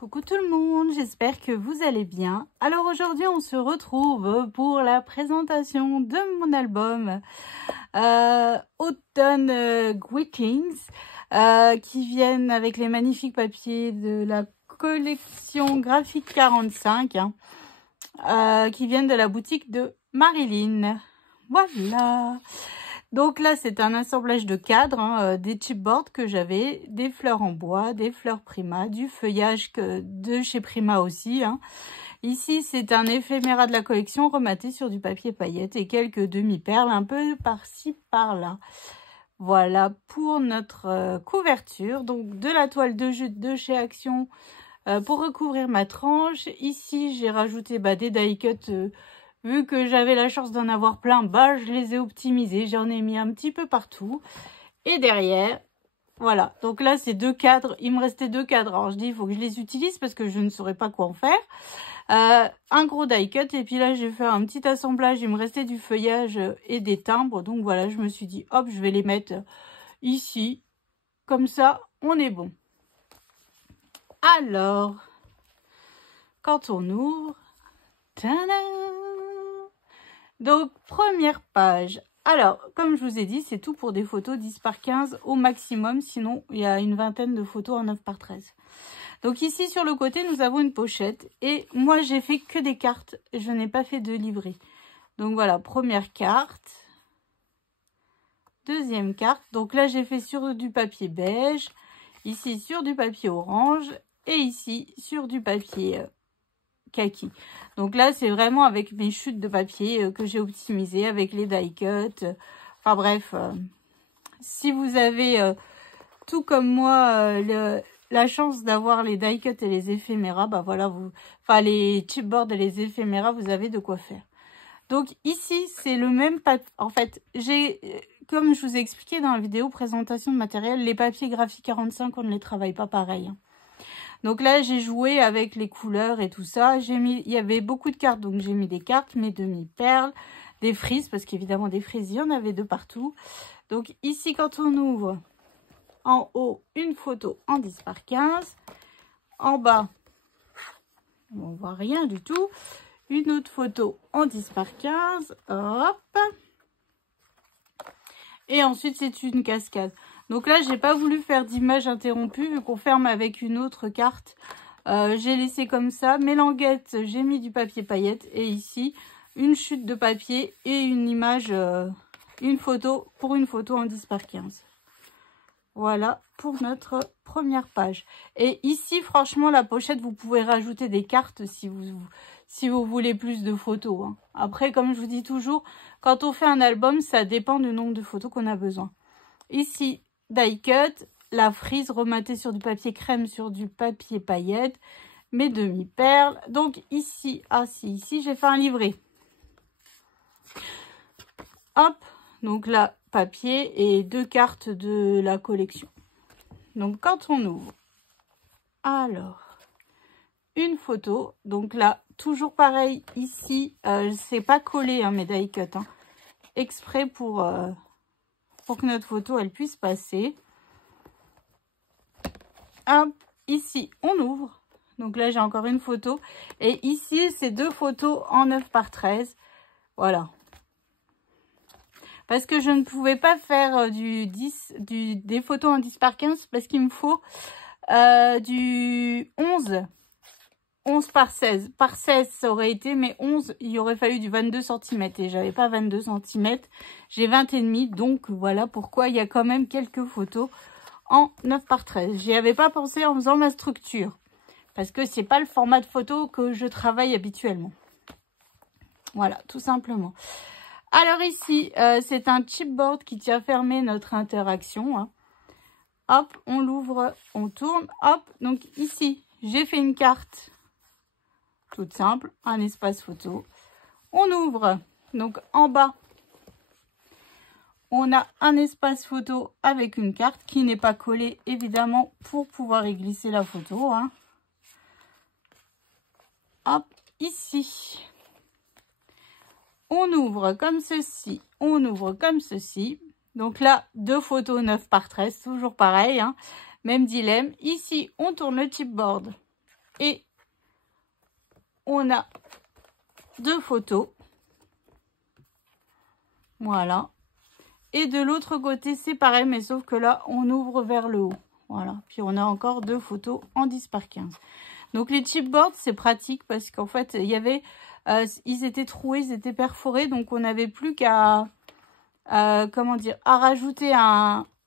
Coucou tout le monde, j'espère que vous allez bien. Alors aujourd'hui on se retrouve pour la présentation de mon album Autumn Greetings qui viennent avec les magnifiques papiers de la collection Graphique 45 qui viennent de la boutique de Marilyn. Voilà. Donc là, c'est un assemblage de cadres, des chipboards que j'avais, des fleurs en bois, des fleurs Prima, du feuillage de chez Prima aussi. Ici, c'est un éphéméra de la collection rematé sur du papier paillettes et quelques demi-perles un peu par-ci, par-là. Voilà pour notre couverture. Donc, de la toile de jute de chez Action pour recouvrir ma tranche. Ici, j'ai rajouté des die cuts. Vu que j'avais la chance d'en avoir plein, je les ai optimisés. J'en ai mis un petit peu partout. Et derrière, voilà. Donc là, c'est deux cadres. Il me restait deux cadres. Alors, je dis, il faut que je les utilise parce que je ne saurais pas quoi en faire. Un gros die cut. Et puis là, j'ai fait un petit assemblage. Il me restait du feuillage et des timbres. Donc voilà, je me suis dit, hop, je vais les mettre ici. Comme ça, on est bon. Alors, quand on ouvre... Tadam! Donc, première page. Alors, comme je vous ai dit, c'est tout pour des photos 10 par 15 au maximum. Sinon, il y a une vingtaine de photos en 9 par 13. Donc ici, sur le côté, nous avons une pochette. Et moi, j'ai fait que des cartes. Je n'ai pas fait de livret. Donc voilà, première carte. Deuxième carte. Donc là, j'ai fait sur du papier beige. Ici, sur du papier orange. Et ici, sur du papier... kaki. Donc là, c'est vraiment avec mes chutes de papier que j'ai optimisé avec les die cuts. Enfin bref, si vous avez tout comme moi la chance d'avoir les die cuts et les éphéméras, voilà, les chipboards et les éphéméras, vous avez de quoi faire. Donc ici, c'est le même papier. En fait, comme je vous ai expliqué dans la vidéo présentation de matériel, les papiers graphiques 45, on ne les travaille pas pareil. Donc là, j'ai joué avec les couleurs et tout ça. Il y avait beaucoup de cartes, donc j'ai mis des cartes, mes demi-perles, des frises, parce qu'évidemment, des frises, il y en avait de partout. Donc ici, quand on ouvre, en haut, une photo en 10 par 15. En bas, on voit rien du tout. Une autre photo en 10 par 15. Hop. Et ensuite, c'est une cascade. Donc là, j'ai pas voulu faire d'image interrompue vu qu'on ferme avec une autre carte. J'ai laissé comme ça. Mes languettes, j'ai mis du papier paillettes. Et ici, une chute de papier et une image, une photo en 10 par 15. Voilà pour notre première page. Et ici, franchement, la pochette, vous pouvez rajouter des cartes si vous voulez plus de photos. Après, comme je vous dis toujours, quand on fait un album, ça dépend du nombre de photos qu'on a besoin. Ici, die cut, la frise rematée sur du papier crème, sur du papier paillettes, mes demi-perles. Donc ici, ici, j'ai fait un livret. Hop, donc là, papier et deux cartes de la collection. Donc quand on ouvre, alors, une photo. Donc là, toujours pareil, ici, c'est pas collé mes die cut, exprès pour que notre photo, elle puisse passer. Hop, ici, on ouvre. Donc là, j'ai encore une photo. Et ici, c'est deux photos en 9 par 13. Voilà. Parce que je ne pouvais pas faire des photos en 10 par 15 parce qu'il me faut du 11 par 16. Par 16, ça aurait été, mais 11, il aurait fallu du 22 cm. Et j'avais pas 22 cm. J'ai 20,5. Donc, voilà pourquoi il y a quand même quelques photos en 9 par 13. J'y avais pas pensé en faisant ma structure. Parce que c'est pas le format de photo que je travaille habituellement. Voilà, tout simplement. Alors ici, c'est un chipboard qui tient fermé notre interaction. Hop, on l'ouvre, on tourne. Hop, donc ici, j'ai fait une carte toute simple, un espace photo. On ouvre, donc en bas, on a un espace photo avec une carte qui n'est pas collée, évidemment, pour pouvoir y glisser la photo. Hop, ici, on ouvre comme ceci, on ouvre comme ceci. Donc là, deux photos 9 par 13, toujours pareil, même dilemme. Ici, on tourne le chipboard Et on a 2 photos. Voilà. Et de l'autre côté, c'est pareil, mais sauf que là, on ouvre vers le haut. Voilà. Puis on a encore 2 photos en 10 par 15. Donc les chipboards, c'est pratique parce qu'en fait, il y avait, ils étaient troués, ils étaient perforés. Donc on n'avait plus qu'à, comment dire, à rajouter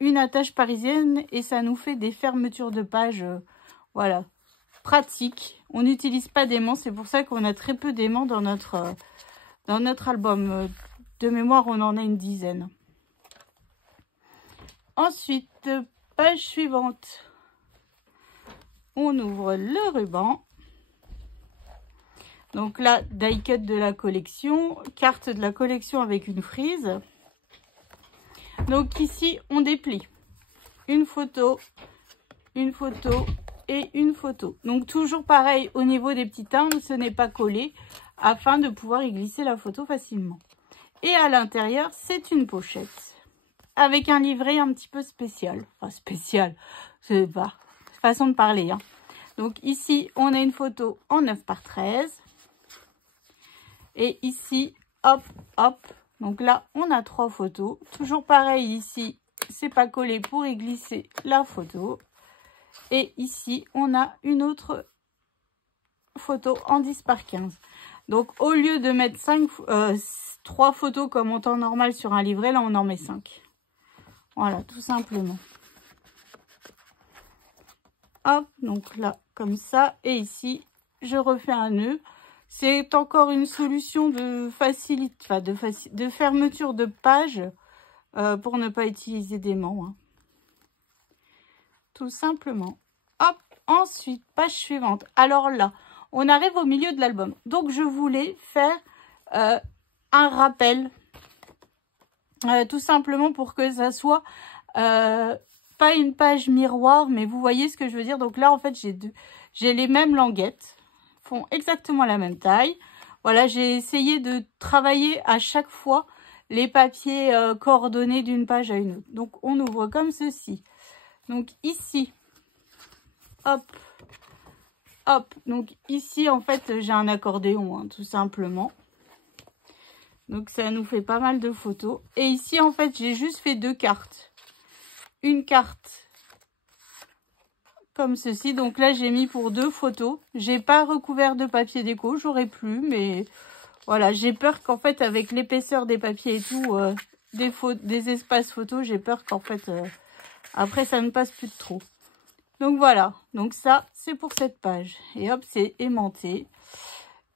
une attache parisienne. Et ça nous fait des fermetures de pages. Voilà. Pratique. On n'utilise pas d'aimants. C'est pour ça qu'on a très peu d'aimants dans notre album. De mémoire, on en a une dizaine. Ensuite, page suivante. On ouvre le ruban. Donc là, die cut de la collection. Carte de la collection avec une frise. Donc ici, on déplie. Une photo et une photo. Donc toujours pareil au niveau des petits timbres, ce n'est pas collé afin de pouvoir y glisser la photo facilement. Et à l'intérieur, c'est une pochette avec un livret un petit peu spécial. Enfin, spécial, c'est pas façon de parler. Hein. Donc ici, on a une photo en 9 par 13. Et ici, hop, hop. Donc là, on a 3 photos. Toujours pareil ici, c'est pas collé pour y glisser la photo. Et ici, on a une autre photo en 10 par 15. Donc, au lieu de mettre 3 photos comme en temps normal sur un livret, là, on en met 5. Voilà, tout simplement. Hop, donc là, comme ça. Et ici, je refais un nœud. C'est encore une solution de de fermeture de page pour ne pas utiliser d'aimant. Hein. Tout simplement. Hop, ensuite, page suivante. Alors là, on arrive au milieu de l'album. Donc, je voulais faire un rappel. Tout simplement pour que ça soit pas une page miroir, mais vous voyez ce que je veux dire. Donc là, en fait, j'ai les mêmes languettes. Font exactement la même taille. Voilà, j'ai essayé de travailler à chaque fois les papiers coordonnés d'une page à une autre. Donc, on ouvre comme ceci. Donc, ici, hop, hop. Donc, ici, en fait, j'ai un accordéon, hein, tout simplement. Donc, ça nous fait pas mal de photos. Et ici, en fait, j'ai juste fait 2 cartes. Une carte comme ceci. Donc là, j'ai mis pour 2 photos. J'ai pas recouvert de papier déco. J'aurais pu, mais voilà. J'ai peur qu'en fait, avec l'épaisseur des papiers et tout, des espaces photos, j'ai peur qu'en fait, après, ça ne passe plus de trop. Donc voilà. Donc ça, c'est pour cette page. Et hop, c'est aimanté.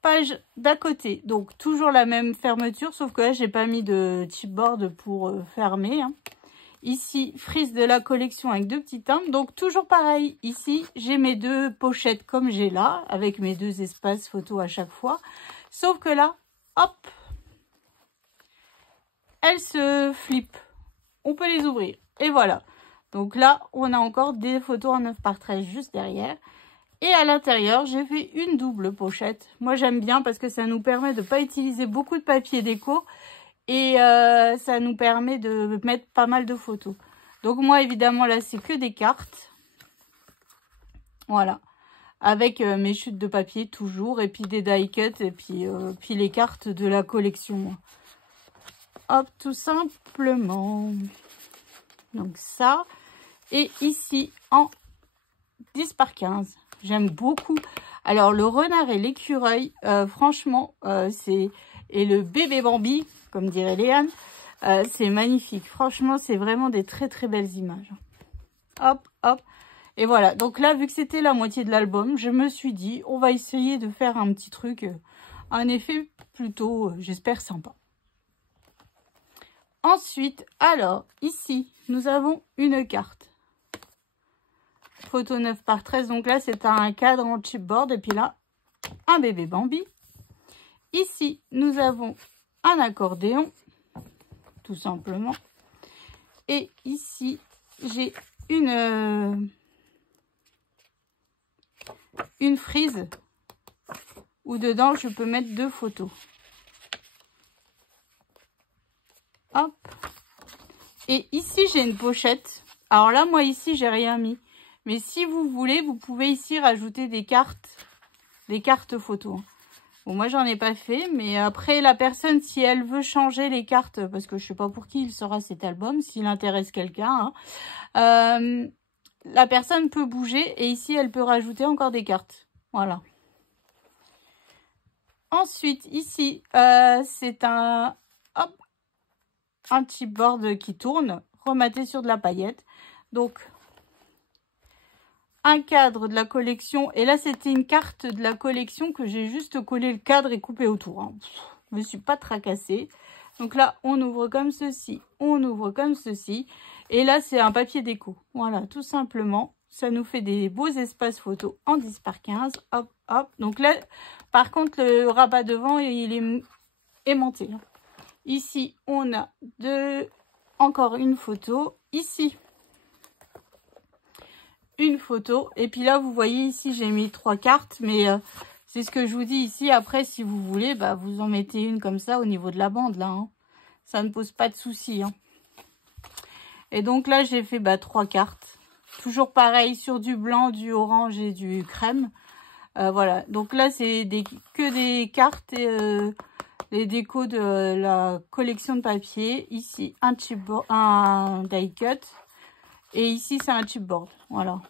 Page d'à côté. Donc, toujours la même fermeture, sauf que là, j'ai pas mis de chipboard pour fermer. Hein. Ici, frise de la collection avec 2 petits timbres. Donc, toujours pareil. Ici, j'ai mes 2 pochettes comme j'ai là, avec mes 2 espaces photos à chaque fois. Sauf que là, hop, elles se flippent. On peut les ouvrir. Et voilà. Donc là, on a encore des photos en 9 par 13 juste derrière. Et à l'intérieur, j'ai fait une double pochette. Moi, j'aime bien parce que ça nous permet de ne pas utiliser beaucoup de papier déco. Et ça nous permet de mettre pas mal de photos. Donc moi, évidemment, là, c'est que des cartes. Voilà. Avec mes chutes de papier, toujours. Et puis des die cut. Et puis les cartes de la collection. Hop, tout simplement. Donc ça. Et ici, en 10 par 15. J'aime beaucoup. Alors, le renard et l'écureuil, franchement, et le bébé Bambi, comme dirait Léane, c'est magnifique. Franchement, c'est vraiment des très très belles images. Hop, hop. Et voilà. Donc là, vu que c'était la moitié de l'album, je me suis dit, on va essayer de faire un petit truc, un effet plutôt, j'espère, sympa. Ensuite, alors, ici, nous avons une carte. Photo 9 par 13. Donc là, c'est un cadre en chipboard. Et puis là, un bébé Bambi. Ici, nous avons un accordéon. Tout simplement. Et ici, j'ai une frise où dedans, je peux mettre 2 photos. Hop. Et ici, j'ai une pochette. Alors là, moi, ici, j'ai rien mis. Mais si vous voulez, vous pouvez ici rajouter des cartes les cartes photos. Bon, moi, j'en ai pas fait, mais après, la personne, si elle veut changer les cartes, parce que je sais pas pour qui il sera cet album, s'il intéresse quelqu'un, hein, la personne peut bouger et ici, elle peut rajouter encore des cartes. Voilà. Ensuite, ici, c'est un chipboard qui tourne, rematé sur de la paillette. Donc, un cadre de la collection. Et là, c'était une carte de la collection que j'ai juste collé le cadre et coupé autour. Hein. Je me suis pas tracassée. Donc là, on ouvre comme ceci. On ouvre comme ceci. Et là, c'est un papier déco. Voilà, tout simplement. Ça nous fait des beaux espaces photos en 10 par 15. Hop, hop. Donc là, par contre, le rabat devant, il est aimanté. Ici, on a encore une photo. Ici, une photo. Et puis là, vous voyez ici, j'ai mis 3 cartes. Mais c'est ce que je vous dis ici. Après, si vous voulez, bah, vous en mettez une comme ça au niveau de la bande. Là, hein. Ça ne pose pas de souci. Hein. Et donc là, j'ai fait 3 cartes. Toujours pareil, sur du blanc, du orange et du crème. Voilà. Donc là, c'est que des cartes et les décos de la collection de papier. Ici, un chipboard, un die cut. Et ici, c'est un chipboard. Voilà.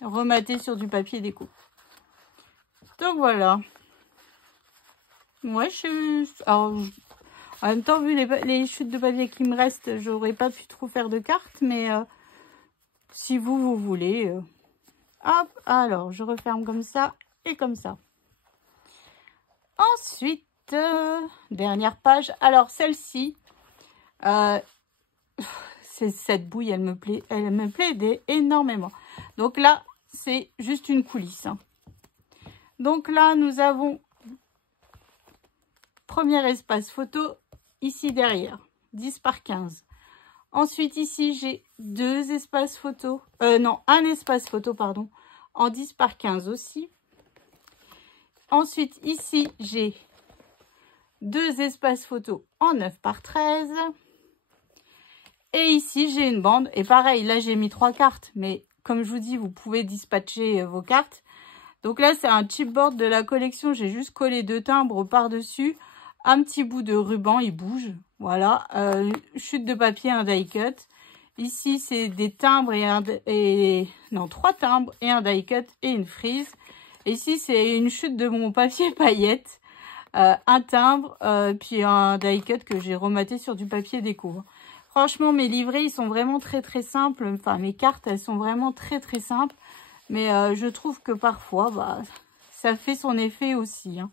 Rematé sur du papier déco. Donc voilà. Ouais, alors, en même temps, vu les chutes de papier qui me restent, j'aurais pas pu trop faire de cartes. Mais si vous voulez. Hop, alors, je referme comme ça et comme ça. Ensuite, dernière page. Alors, celle-ci, cette bouille, elle me plaît énormément. Donc là, c'est juste une coulisse. Hein. Donc là, nous avons premier espace photo, ici derrière, 10 par 15. Ensuite, ici, j'ai 2 espaces photo. Non, un espace photo, pardon, en 10 par 15 aussi. Ensuite, ici, j'ai 2 espaces photo en 9 par 13. Et ici, j'ai une bande. Et pareil, là, j'ai mis 3 cartes. Mais comme je vous dis, vous pouvez dispatcher vos cartes. Donc là, c'est un chipboard de la collection. J'ai juste collé 2 timbres par-dessus. Un petit bout de ruban, il bouge. Voilà. Chute de papier, un die cut. Ici, c'est des timbres et 3 timbres et un die cut et une frise. Et ici, c'est une chute de mon papier paillette. Un timbre, puis un die cut que j'ai rematé sur du papier déco. Franchement, mes livrets, ils sont vraiment très très simples. Enfin, mes cartes, elles sont vraiment très très simples. Mais je trouve que parfois, ça fait son effet aussi. Hein.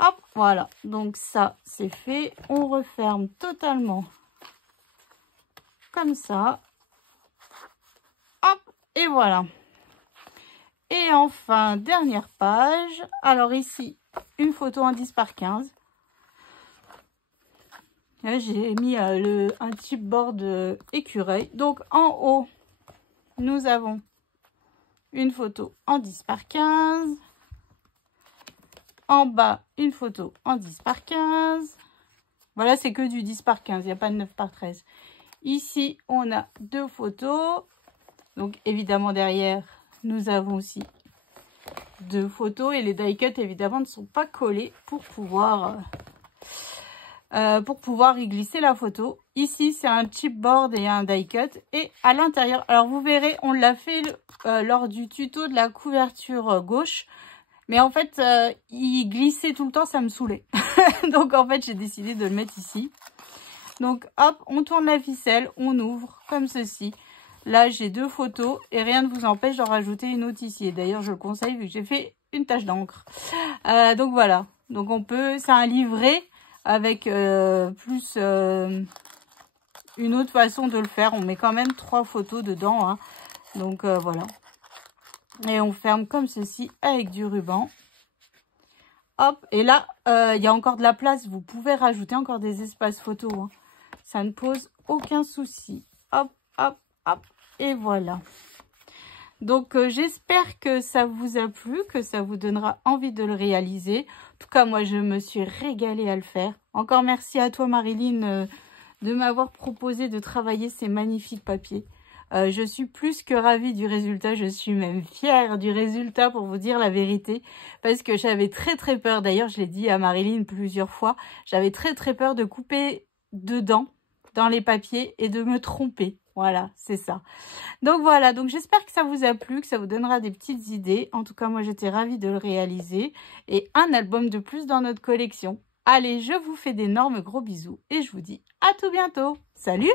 Hop, voilà. Donc ça, c'est fait. On referme totalement comme ça. Hop, et voilà. Et enfin, dernière page. Alors ici, une photo en 10 par 15. J'ai mis un chipboard écureuil. Donc en haut, nous avons une photo en 10 par 15. En bas, une photo en 10 par 15. Voilà, c'est que du 10 par 15. Il n'y a pas de 9 par 13. Ici, on a 2 photos. Donc évidemment, derrière, nous avons aussi 2 photos. Et les die cuts, évidemment, ne sont pas collés pour pouvoir y glisser la photo. Ici, c'est un chipboard et un die cut. Et à l'intérieur, alors vous verrez, on l'a fait lors du tuto de la couverture gauche. Mais en fait, il glissait tout le temps, ça me saoulait. Donc en fait, j'ai décidé de le mettre ici. Donc hop, on tourne la ficelle, on ouvre comme ceci. Là, j'ai 2 photos et rien ne vous empêche d'en rajouter une autre ici. Et d'ailleurs, je le conseille vu que j'ai fait une tache d'encre. Donc voilà. Donc on peut, c'est un livret avec plus une autre façon de le faire. On met quand même 3 photos dedans. Hein. Donc voilà. Et on ferme comme ceci avec du ruban. Hop. Et là, il y a encore de la place. Vous pouvez rajouter encore des espaces photos. Hein. Ça ne pose aucun souci. Hop, hop, hop. Et voilà. Donc, j'espère que ça vous a plu, que ça vous donnera envie de le réaliser. En tout cas, moi, je me suis régalée à le faire. Encore merci à toi, Marilyn, de m'avoir proposé de travailler ces magnifiques papiers. Je suis plus que ravie du résultat, je suis même fière du résultat pour vous dire la vérité, parce que j'avais très peur, d'ailleurs je l'ai dit à Marilyn plusieurs fois, j'avais très peur de couper dedans, dans les papiers, et de me tromper. Voilà, c'est ça. Donc voilà, donc j'espère que ça vous a plu, que ça vous donnera des petites idées. En tout cas, moi j'étais ravie de le réaliser. Et un album de plus dans notre collection. Allez, je vous fais d'énormes gros bisous et je vous dis à tout bientôt. Salut!